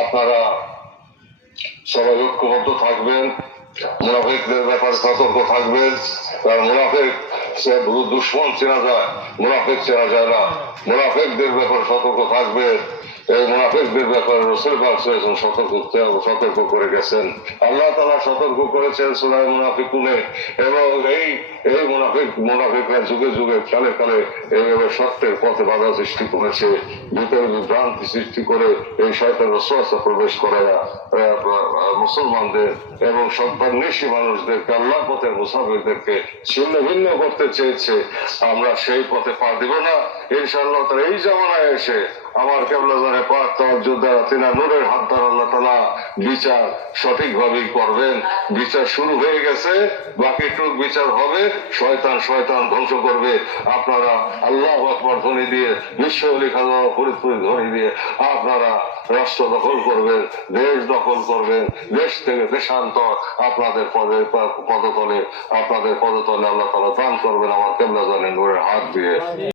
আপনারা সবাই ঐক্যবদ্ধ থাকবেন, মুনাফিকদের ব্যাপারে সতর্ক থাকবেন। কারণ মুনাফিক সে দুশ্মন চেনা যায়, মুনাফিক চেনা যায় না। মুনাফিকদের ব্যাপারে সতর্ক থাকবেন। এই মুনাফিকদের ব্যাপারে রাসূল পাক সাল্লাল্লাহু আলাইহি ওয়াসাল্লাম সতর্ক করে গেছেন। আল্লাহ তাআলা সতর্ক করেছেন সূরা মুনাফিকুনে। এবং এই মুনাফিকরা যুগে যুগে কালে কালে এইভাবে সত্যের পথে বাধা সৃষ্টি করেছে, ভিতরে বিভ্রান্তি সৃষ্টি করে এই শয়তানের ওয়াসওয়াসা প্রবেশ করায়া মুসলমানদের এবং সত্যান্বেষী মানুষদেরকে, আল্লাহ পথের মুসাফিরদেরকে ছিন্ন ভিন্ন করতে চেয়েছে। আমরা সেই পথে পা দিব না ইনশাআল্লাহ। তারা এই জামানায় এসে আমার কেবলাজানে পাক তাওয়াজ্জুহ দ্বারা তিনা নূরের হাত দ্বারা আল্লাহ তাআলা বিচার সঠিকভাবেই করবেন। বিচার শুরু হয়ে গেছে, বাকিটুক বিচার হবে। শয়তান ধ্বংস করবে। আপনারা আল্লাহু আকবার ধ্বনি দিয়ে, বিশ্বলি খাজা ফরিদপুরি ধ্বনি দিয়ে আপনারা রাষ্ট্র দখল করবেন, দেশ দখল করবেন। দেশ থেকে দেশান্তর আপনাদের পদতলে আল্লাহ তাআলা দান করবেন আমার কেবলাজানে নূরের হাত দিয়ে।